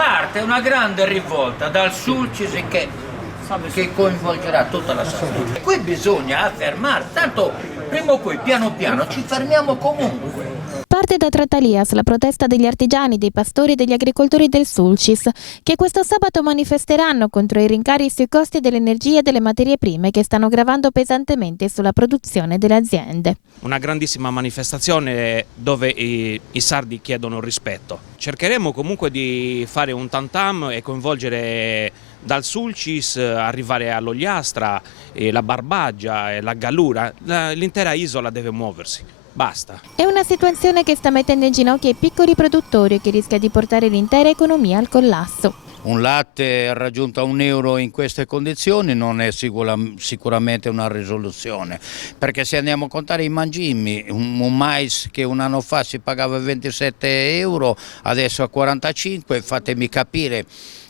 parte una grande rivolta dal Sulcis che coinvolgerà tutta la Sardegna. Qui bisogna affermare, tanto prima o poi, piano piano, ci fermiamo comunque. Parte da Trattalias la protesta degli artigiani, dei pastori e degli agricoltori del Sulcis, che questo sabato manifesteranno contro i rincari sui costi dell'energia e delle materie prime che stanno gravando pesantemente sulla produzione delle aziende. Una grandissima manifestazione dove i sardi chiedono rispetto. Cercheremo comunque di fare un tam-tam e coinvolgere dal Sulcis, arrivare all'Ogliastra, la Barbaggia, la Gallura. L'intera isola deve muoversi. Basta. È una situazione che sta mettendo in ginocchio i piccoli produttori e che rischia di portare l'intera economia al collasso. Un latte raggiunto a €1 in queste condizioni non è sicuramente una risoluzione, perché se andiamo a contare i mangimi, un mais che un anno fa si pagava €27, adesso a 45, fatemi capire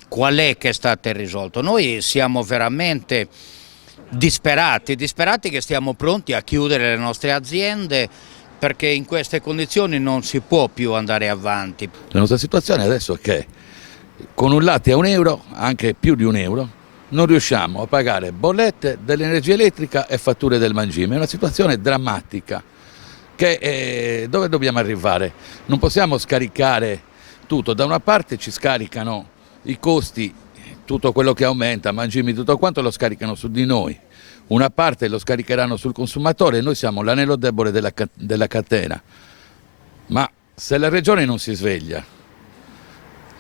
qual è che è stato risolto. Noi siamo veramente disperati che stiamo pronti a chiudere le nostre aziende, perché in queste condizioni non si può più andare avanti. La nostra situazione adesso è che con un latte a €1, anche più di €1, non riusciamo a pagare bollette dell'energia elettrica e fatture del mangime. È una situazione drammatica dove dobbiamo arrivare. Non possiamo scaricare tutto, da una parte ci scaricano i costi, tutto quello che aumenta, mangimi, tutto quanto lo scaricano su di noi. Una parte lo scaricheranno sul consumatore e noi siamo l'anello debole della catena. Ma se la regione non si sveglia,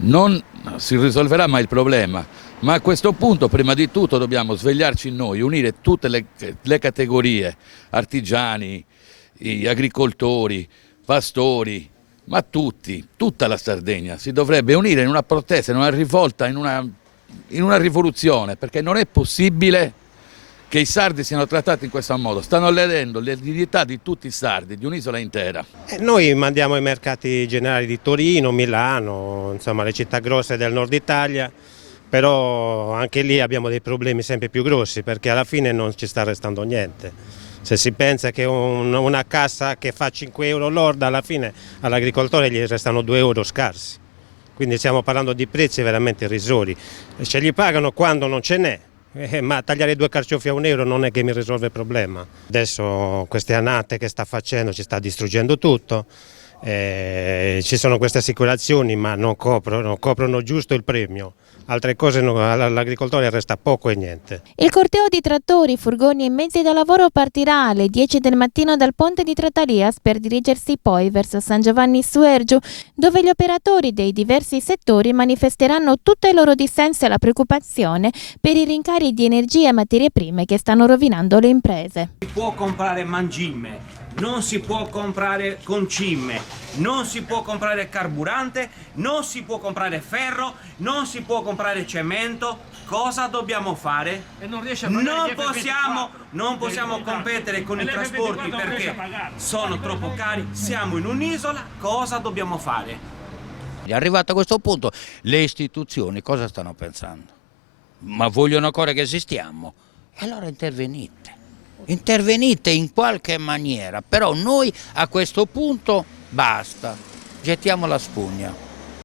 non si risolverà mai il problema, ma a questo punto prima di tutto dobbiamo svegliarci noi, unire tutte le categorie, artigiani, gli agricoltori, pastori, ma tutta la Sardegna si dovrebbe unire in una protesta, in una rivolta, in una rivoluzione, perché non è possibile che i sardi siano trattati in questo modo. Stanno ledendo le dignità di tutti i sardi, di un'isola intera. Noi mandiamo ai mercati generali di Torino, Milano, insomma le città grosse del nord Italia, però anche lì abbiamo dei problemi sempre più grossi, perché alla fine non ci sta restando niente. Se si pensa che una cassa che fa €5 lorda, alla fine all'agricoltore gli restano €2 scarsi. Quindi stiamo parlando di prezzi veramente irrisori. Ce li pagano quando non ce n'è. Ma tagliare 2 carciofi a €1 non è che mi risolve il problema. Adesso queste annate che sta facendo ci sta distruggendo tutto, ci sono queste assicurazioni ma non coprono giusto il premio, altre cose all'agricoltore resta poco e niente. Il corteo di trattori, furgoni e mezzi da lavoro partirà alle 10 del mattino dal ponte di Trattalias per dirigersi poi verso San Giovanni Suergiu, dove gli operatori dei diversi settori manifesteranno tutto il loro dissenso e la preoccupazione per i rincari di energia e materie prime che stanno rovinando le imprese. Si può comprare mangime, non si può comprare concime, non si può comprare carburante, non si può comprare ferro, non si può comprare cemento. Cosa dobbiamo fare? Non possiamo competere con i trasporti perché sono troppo cari, siamo in un'isola, cosa dobbiamo fare? Arrivato a questo punto, le istituzioni cosa stanno pensando? Ma vogliono ancora che esistiamo? E allora intervenite in qualche maniera, però noi a questo punto basta, gettiamo la spugna.